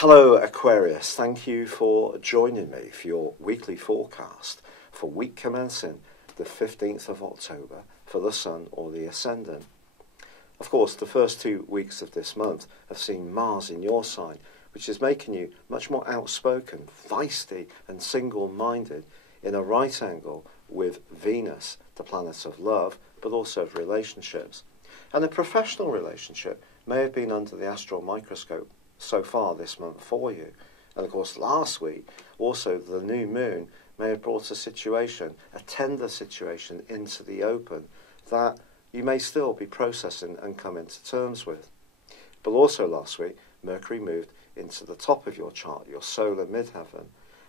Hello Aquarius, thank you for joining me for your weekly forecast for week commencing the 15th of October for the Sun or the Ascendant. Of course, the first 2 weeks of this month have seen Mars in your sign, which is making you much more outspoken, feisty and single-minded in a right angle with Venus, the planet of love, but also of relationships. And a professional relationship may have been under the astral microscope so far this month for you. And of course last week also the new moon may have brought a situation, a tender situation into the open that you may still be processing and come to terms with. But also last week Mercury moved into the top of your chart, your solar midheaven,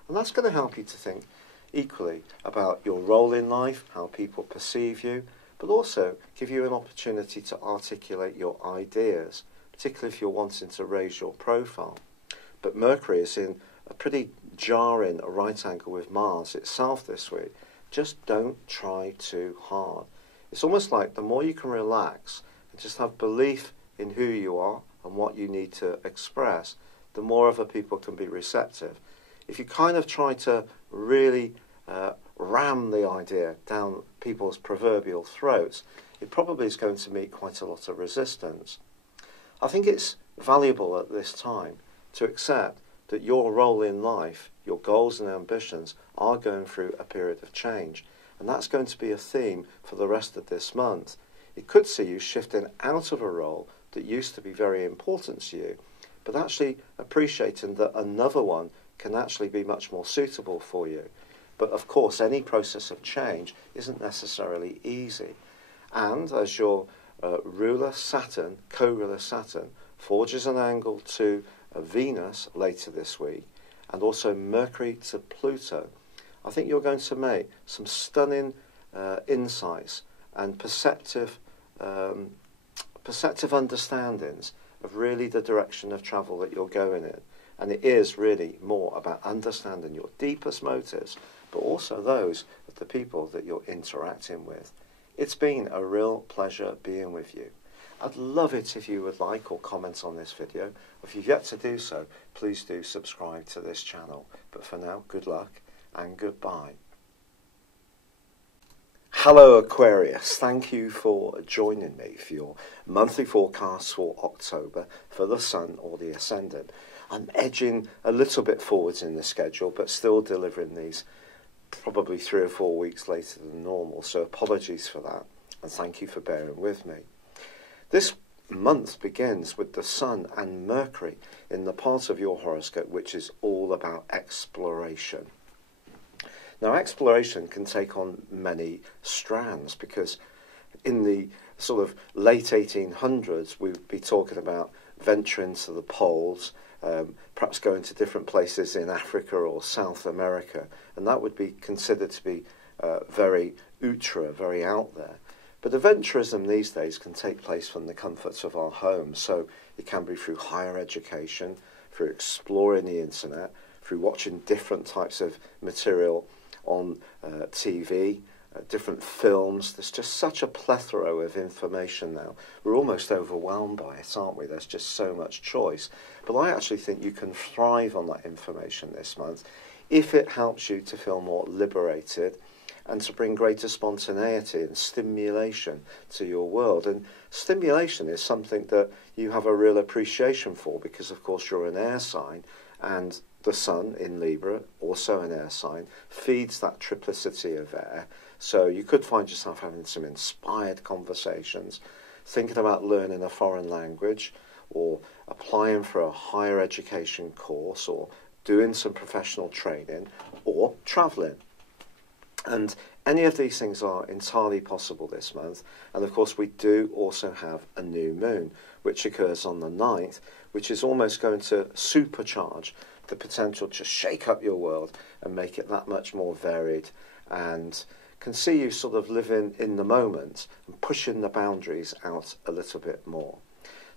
and that's going to help you to think equally about your role in life, how people perceive you, but also give you an opportunity to articulate your ideas, particularly if you're wanting to raise your profile. But Mercury is in a pretty jarring right angle with Mars itself this week. Just don't try too hard. It's almost like the more you can relax and just have belief in who you are and what you need to express, the more other people can be receptive. If you kind of try to really ram the idea down people's proverbial throats, it probably is going to meet quite a lot of resistance. I think it's valuable at this time to accept that your role in life, your goals and ambitions are going through a period of change. And that's going to be a theme for the rest of this month. It could see you shifting out of a role that used to be very important to you, but actually appreciating that another one can actually be much more suitable for you. But of course, any process of change isn't necessarily easy. And as your ruler Saturn, co-ruler Saturn, forges an angle to Venus later this week, and also Mercury to Pluto, I think you're going to make some stunning insights and perceptive understandings of really the direction of travel that you're going in. And it is really more about understanding your deepest motives, but also those of the people that you're interacting with. It's been a real pleasure being with you. I'd love it if you would like or comment on this video. If you've yet to do so, please do subscribe to this channel. But for now, good luck and goodbye. Hello Aquarius, thank you for joining me for your monthly forecast for October for the Sun or the Ascendant. I'm edging a little bit forwards in the schedule, but still delivering these probably 3 or 4 weeks later than normal, so apologies for that, and thank you for bearing with me. This month begins with the Sun and Mercury in the part of your horoscope which is all about exploration. Now, exploration can take on many strands, because in the sort of late 1800s we'd be talking about venturing to the poles, perhaps going to different places in Africa or South America, and that would be considered to be very ultra, very out there. But adventurism these days can take place from the comforts of our homes, so it can be through higher education, through exploring the internet, through watching different types of material on TV, different films. There's just such a plethora of information now. We're almost overwhelmed by it, aren't we? There's just so much choice. But I actually think you can thrive on that information this month if it helps you to feel more liberated and to bring greater spontaneity and stimulation to your world. And stimulation is something that you have a real appreciation for, because of course you're an air sign, and the Sun in Libra, also an air sign, feeds that triplicity of air. So you could find yourself having some inspired conversations, thinking about learning a foreign language, or applying for a higher education course, or doing some professional training, or travelling. And any of these things are entirely possible this month. And of course we do also have a new moon, which occurs on the 9th, which is almost going to supercharge the potential to shake up your world and make it that much more varied, and can see you sort of living in the moment and pushing the boundaries out a little bit more.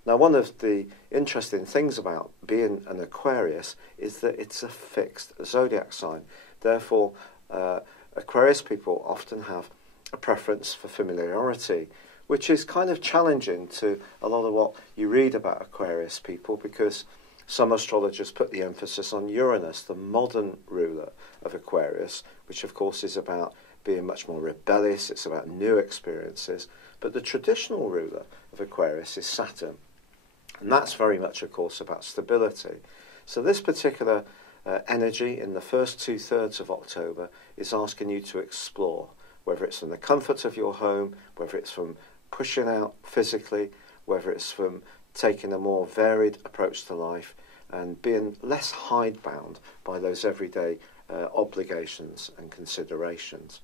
Now, one of the interesting things about being an Aquarius is that it's a fixed zodiac sign. Therefore, Aquarius people often have a preference for familiarity, which is kind of challenging to a lot of what you read about Aquarius people, because Some astrologers put the emphasis on Uranus, the modern ruler of Aquarius, which of course is about being much more rebellious, it's about new experiences. But the traditional ruler of Aquarius is Saturn. And that's very much, of course, about stability. So this particular energy in the first 2/3 of October is asking you to explore, whether it's from the comfort of your home, whether it's from pushing out physically, whether it's from taking a more varied approach to life and being less hidebound by those everyday obligations and considerations.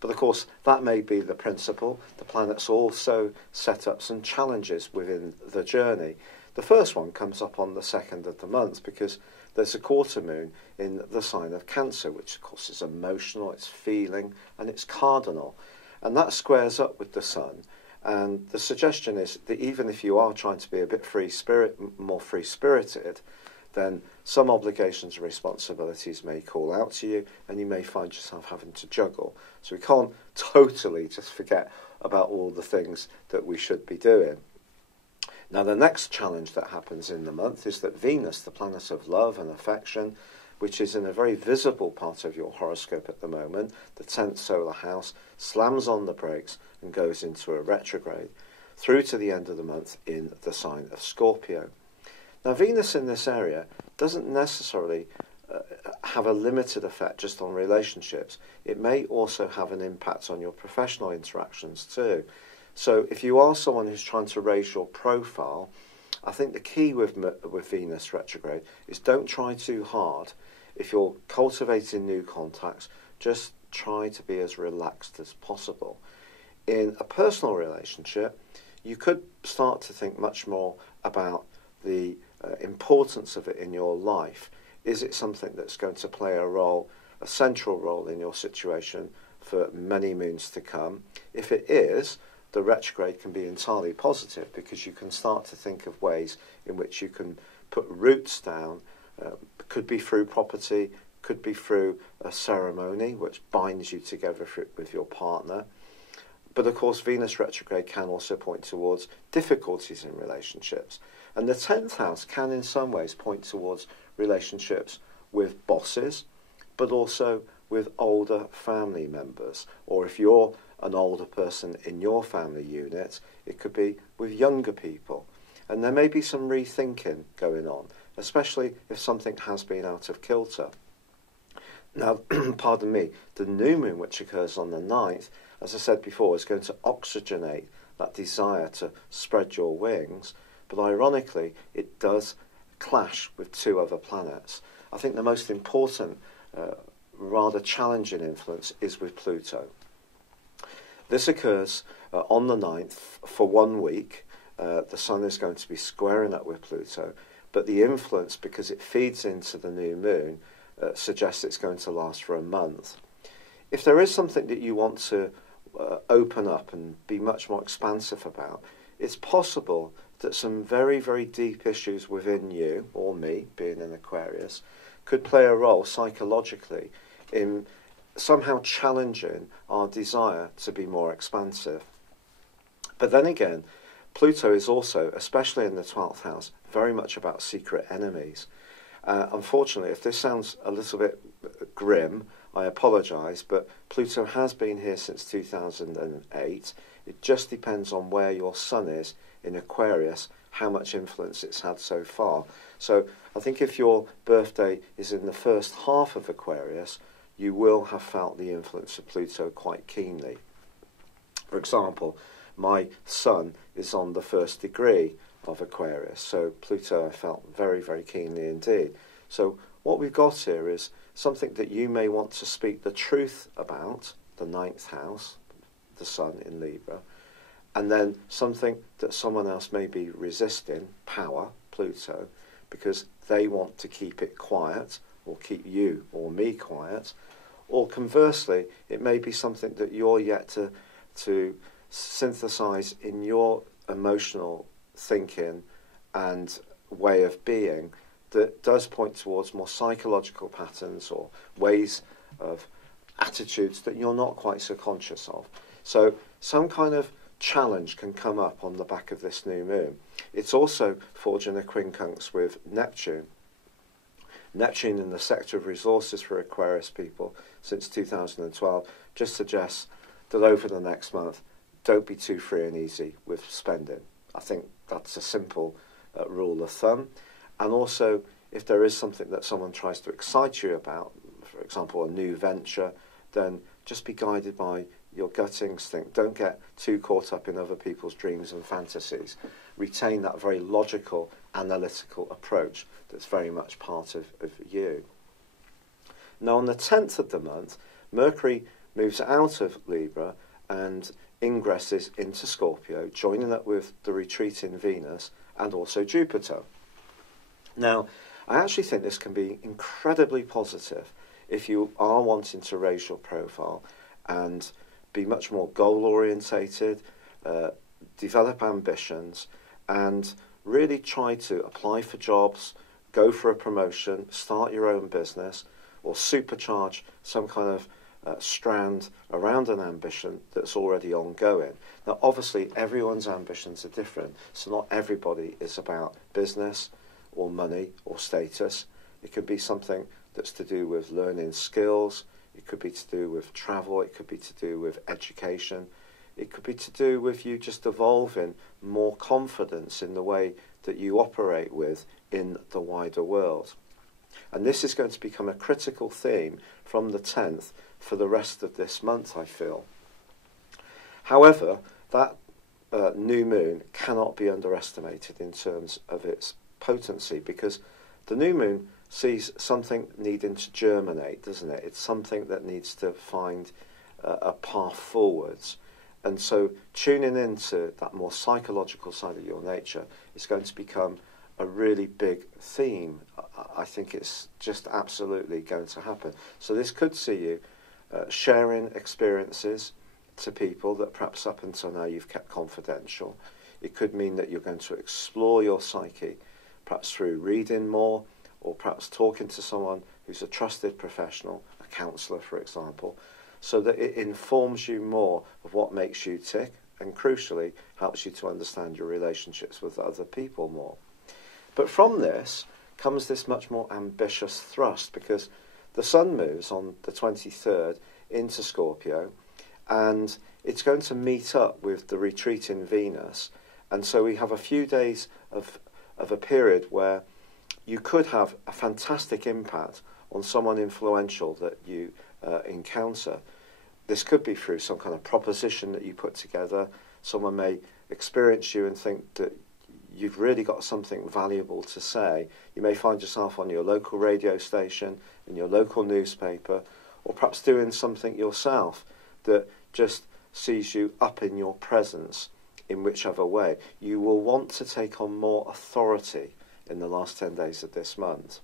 But of course, that may be the principle. The planets also set up some challenges within the journey. The first one comes up on the 2nd of the month because there's a quarter moon in the sign of Cancer, which of course is emotional, it's feeling, and it's cardinal. And that squares up with the sun. And the suggestion is that even if you are trying to be a bit more free-spirited, then some obligations and responsibilities may call out to you, and you may find yourself having to juggle. So we can't totally just forget about all the things that we should be doing. Now, the next challenge that happens in the month is that Venus, the planet of love and affection, which is in a very visible part of your horoscope at the moment, the 10th solar house, slams on the brakes and goes into a retrograde through to the end of the month in the sign of Scorpio. Now, Venus in this area doesn't necessarily have a limited effect just on relationships. It may also have an impact on your professional interactions too. So if you are someone who's trying to raise your profile, I think the key with Venus retrograde is don't try too hard. If you're cultivating new contacts, just try to be as relaxed as possible. In a personal relationship, you could start to think much more about the importance of it in your life. Is it something that's going to play a central role in your situation for many moons to come? If it is, the retrograde can be entirely positive because you can start to think of ways in which you can put roots down. Could be through property, could be through a ceremony which binds you together with your partner. But of course, Venus retrograde can also point towards difficulties in relationships. And the 10th house can in some ways point towards relationships with bosses, but also with older family members. Or if you're an older person in your family unit, it could be with younger people. And there may be some rethinking going on, especially if something has been out of kilter. Now, pardon me, the new moon, which occurs on the 9th, as I said before, is going to oxygenate that desire to spread your wings, but ironically, it does clash with two other planets. I think the most important, rather challenging influence is with Pluto. This occurs on the 9th for 1 week. The Sun is going to be squaring up with Pluto, but the influence, because it feeds into the new moon, suggests it's going to last for a month. If there is something that you want to open up and be much more expansive about, it's possible that some very, very deep issues within you, or me, being an Aquarius, could play a role psychologically in somehow challenging our desire to be more expansive. But then again, Pluto is also, especially in the 12th house, very much about secret enemies. Unfortunately, if this sounds a little bit grim, I apologise, but Pluto has been here since 2008. It just depends on where your sun is in Aquarius, how much influence it's had so far. So I think if your birthday is in the first half of Aquarius, you will have felt the influence of Pluto quite keenly. For example, my sun is on the 1st degree of Aquarius, so Pluto I felt very, very keenly indeed. So what we've got here is something that you may want to speak the truth about, the 9th house, the sun in Libra, and then something that someone else may be resisting, power, Pluto, because they want to keep it quiet, or keep you or me quiet, or conversely, it may be something that you're yet to synthesize in your emotional thinking and way of being that does point towards more psychological patterns or ways of attitudes that you're not quite so conscious of. So some kind of challenge can come up on the back of this new moon. It's also forging a quincunx with Neptune. Neptune in the sector of resources for Aquarius people since 2012 just suggests that over the next month, don't be too free and easy with spending. I think that's a simple rule of thumb. And also, if there is something that someone tries to excite you about, for example, a new venture, then just be guided by your gut instinct. Don't get too caught up in other people's dreams and fantasies. Retain that very logical, analytical approach that's very much part of you. Now, on the 10th of the month, Mercury moves out of Libra and ingresses into Scorpio, joining up with the retreating Venus and also Jupiter. Now, I actually think this can be incredibly positive if you are wanting to raise your profile and be much more goal-orientated, develop ambitions, and really try to apply for jobs, go for a promotion, start your own business, or supercharge some kind of strand around an ambition that's already ongoing. Now, obviously, everyone's ambitions are different, so not everybody is about business or money or status. It could be something that's to do with learning skills, it could be to do with travel, it could be to do with education, it could be to do with you just evolving more confidence in the way that you operate with in the wider world. And this is going to become a critical theme from the 10th for the rest of this month, I feel. However, that new moon cannot be underestimated in terms of its potency, because the new moon sees something needing to germinate, doesn't it? It's something that needs to find a path forwards. And so tuning into that more psychological side of your nature is going to become a really big theme. I think it's just absolutely going to happen. So this could see you sharing experiences to people that perhaps up until now you've kept confidential. It could mean that you're going to explore your psyche, perhaps through reading more, or perhaps talking to someone who's a trusted professional, a counsellor, for example, so that it informs you more of what makes you tick and, crucially, helps you to understand your relationships with other people more. But from this comes this much more ambitious thrust, because the Sun moves on the 23rd into Scorpio, and it's going to meet up with the retreating Venus, and so we have a few days of a period where you could have a fantastic impact on someone influential that you encounter. This could be through some kind of proposition that you put together. Someone may experience you and think that you've really got something valuable to say. You may find yourself on your local radio station, in your local newspaper, or perhaps doing something yourself that just sees you up in your presence in whichever way. You will want to take on more authority in the last 10 days of this month.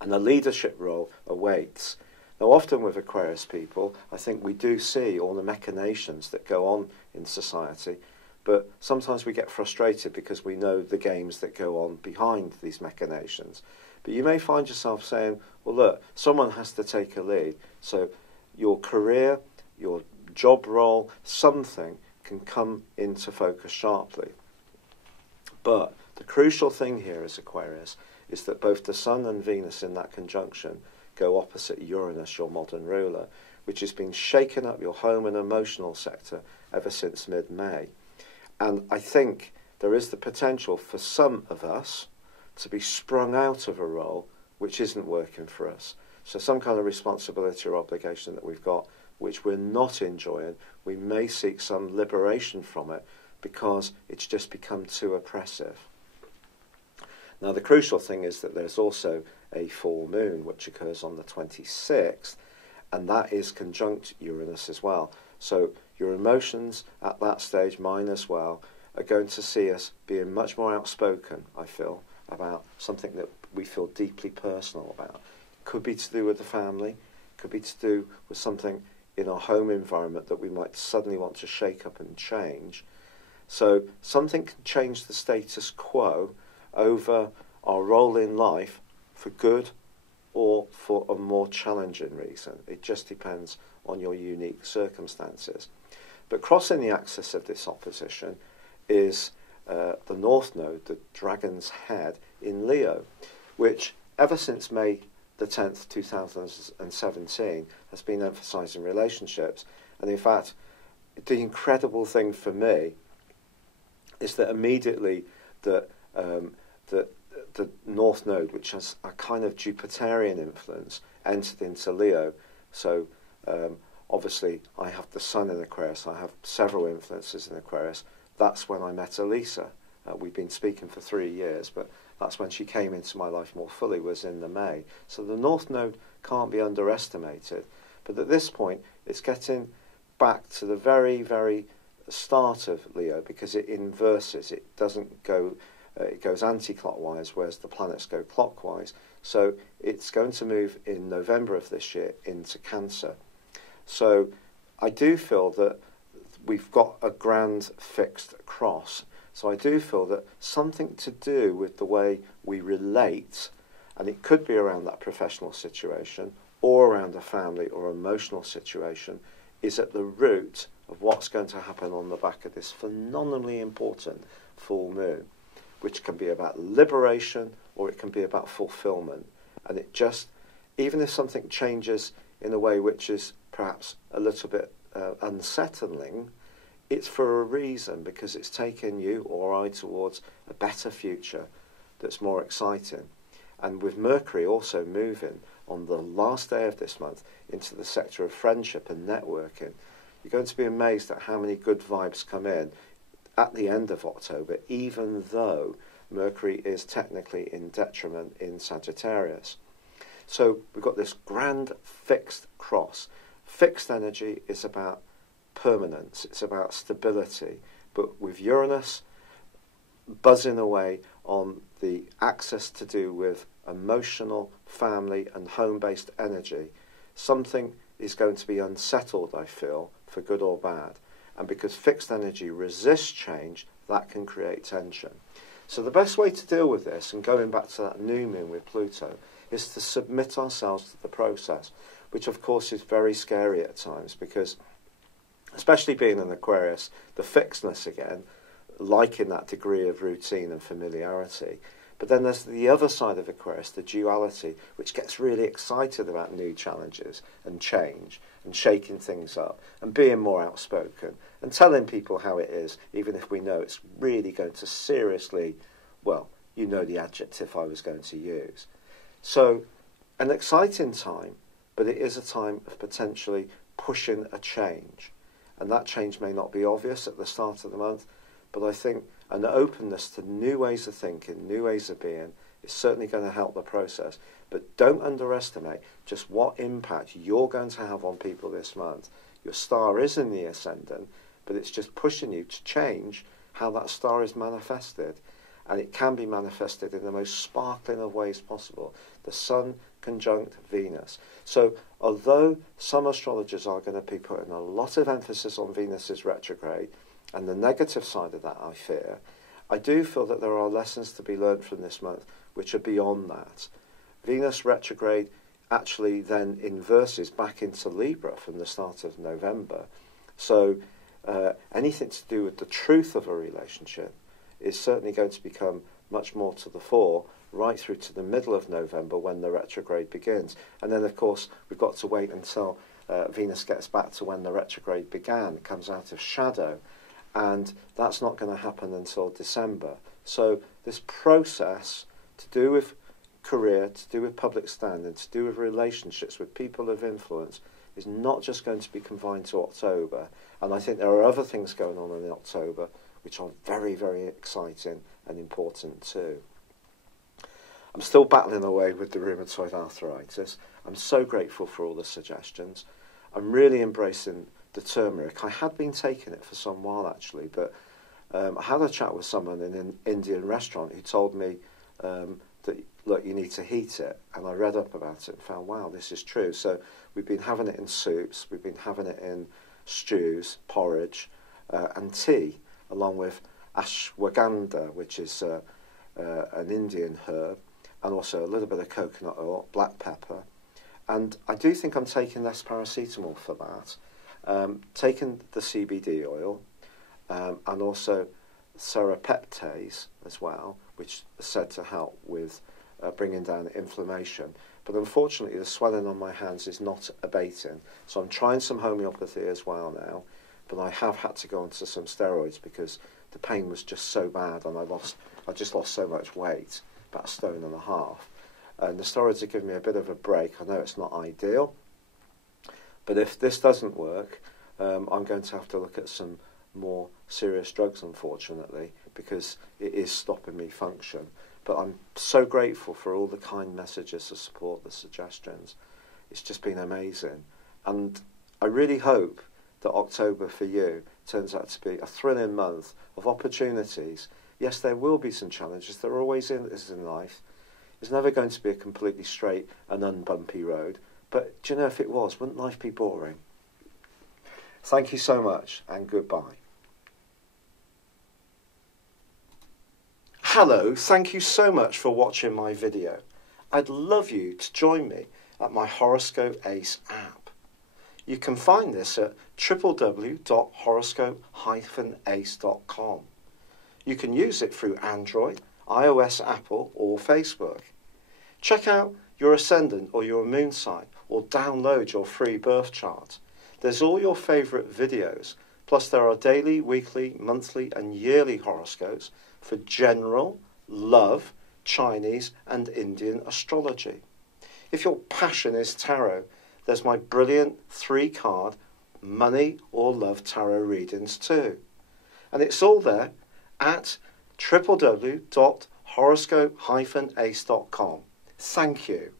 And a leadership role awaits. Now, often with Aquarius people, I think we do see all the machinations that go on in society, but sometimes we get frustrated because we know the games that go on behind these machinations. But you may find yourself saying, well, look, someone has to take a lead. So your career, your job role, something can come into focus sharply. But the crucial thing here as Aquarius is that both the Sun and Venus in that conjunction go opposite Uranus, your modern ruler, which has been shaking up your home and emotional sector ever since mid-May. And I think there is the potential for some of us to be sprung out of a role which isn't working for us. So some kind of responsibility or obligation that we've got which we're not enjoying, we may seek some liberation from it because it's just become too oppressive. Now, the crucial thing is that there's also a full moon which occurs on the 26th, and that is conjunct Uranus as well. So your emotions at that stage, mine as well, are going to see us being much more outspoken, I feel, about something that we feel deeply personal about. Could be to do with the family, could be to do with something in our home environment that we might suddenly want to shake up and change. So something can change the status quo over our role in life for good or for a more challenging reason. It just depends on your unique circumstances. But crossing the axis of this opposition is the North Node, the Dragon's Head in Leo, which ever since May the 10th, 2017, has been emphasising relationships. And in fact, the incredible thing for me is that immediately the North Node, which has a kind of Jupiterian influence, entered into Leo. So obviously I have the Sun in Aquarius, I have several influences in Aquarius. That's when I met Elisa. We've been speaking for 3 years, but that's when she came into my life more fully, was in the May. So the North Node can't be underestimated. But at this point, it's getting back to the very, very start of Leo, because it inverses. It doesn't go, it goes anti-clockwise, whereas the planets go clockwise. So it's going to move in November of this year into Cancer. So I do feel that we've got a grand fixed cross. So I do feel that something to do with the way we relate, and it could be around that professional situation or around a family or emotional situation, is at the root of what's going to happen on the back of this phenomenally important full moon, which can be about liberation or it can be about fulfillment. And it just, even if something changes in a way which is perhaps a little bit unsettling, it's for a reason, because it's taken you or I towards a better future that's more exciting. And with Mercury also moving on the last day of this month into the sector of friendship and networking, you're going to be amazed at how many good vibes come in at the end of October, even though Mercury is technically in detriment in Sagittarius. So we've got this grand fixed cross. Fixed energy is about permanence, it's about stability, but with Uranus buzzing away on the axis to do with emotional, family and home-based energy, something is going to be unsettled, I feel, for good or bad. And because fixed energy resists change, that can create tension. So the best way to deal with this, and going back to that new moon with Pluto, is to submit ourselves to the process, which of course is very scary at times, because especially being an Aquarius, the fixedness again, liking that degree of routine and familiarity. But then there's the other side of Aquarius, the duality, which gets really excited about new challenges and change and shaking things up and being more outspoken and telling people how it is, even if we know it's really going to seriously, well, you know the adjective I was going to use. So an exciting time, but it is a time of potentially pushing a change. And that change may not be obvious at the start of the month, but I think an openness to new ways of thinking, new ways of being, is certainly going to help the process. But don't underestimate just what impact you're going to have on people this month. Your star is in the ascendant, but it's just pushing you to change how that star is manifested. And it can be manifested in the most sparkling of ways possible. The Sun conjunct Venus. So although some astrologers are going to be putting a lot of emphasis on Venus's retrograde, and the negative side of that, I fear, I do feel that there are lessons to be learned from this month which are beyond that. Venus retrograde actually then inverses back into Libra from the start of November. So anything to do with the truth of a relationship is certainly going to become much more to the fore right through to the middle of November when the retrograde begins. And then, of course, we've got to wait until Venus gets back to when the retrograde began, it comes out of shadow, and that's not going to happen until December. So this process to do with career, to do with public standing, to do with relationships with people of influence is not just going to be confined to October. And I think there are other things going on in October which are very, very exciting and important too. I'm still battling away with the rheumatoid arthritis. I'm so grateful for all the suggestions. I'm really embracing the turmeric. I had been taking it for some while actually, but I had a chat with someone in an Indian restaurant who told me that, look, you need to heat it. And I read up about it and found, wow, this is true. So we've been having it in soups, we've been having it in stews, porridge, and tea, along with ashwagandha, which is an Indian herb, and also a little bit of coconut oil, black pepper. And I do think I'm taking less paracetamol for that. taken the CBD oil and also serapeptase as well, which is said to help with bringing down inflammation. But unfortunately, the swelling on my hands is not abating. So I'm trying some homeopathy as well now, but I have had to go onto some steroids because the pain was just so bad, and I just lost so much weight, about 1.5 stone. And the steroids are giving me a bit of a break. I know it's not ideal, but if this doesn't work, I'm going to have to look at some more serious drugs, unfortunately, because it is stopping me function. But I'm so grateful for all the kind messages to support the suggestions. It's just been amazing. And I really hope that October for you turns out to be a thrilling month of opportunities. Yes, there will be some challenges. There always is in life. It's never going to be a completely straight and unbumpy road. But do you know, if it was, wouldn't life be boring? Thank you so much, and goodbye. Hello, thank you so much for watching my video. I'd love you to join me at my Horoscope Ace app. You can find this at www.horoscope-ace.com. You can use it through Android, iOS, Apple or Facebook. Check out your ascendant or your moon sign or download your free birth chart. There's all your favourite videos, plus there are daily, weekly, monthly and yearly horoscopes for general, love, Chinese and Indian astrology. If your passion is tarot, there's my brilliant 3-card money or love tarot readings too. And it's all there at www.horoscope-ace.com. Thank you.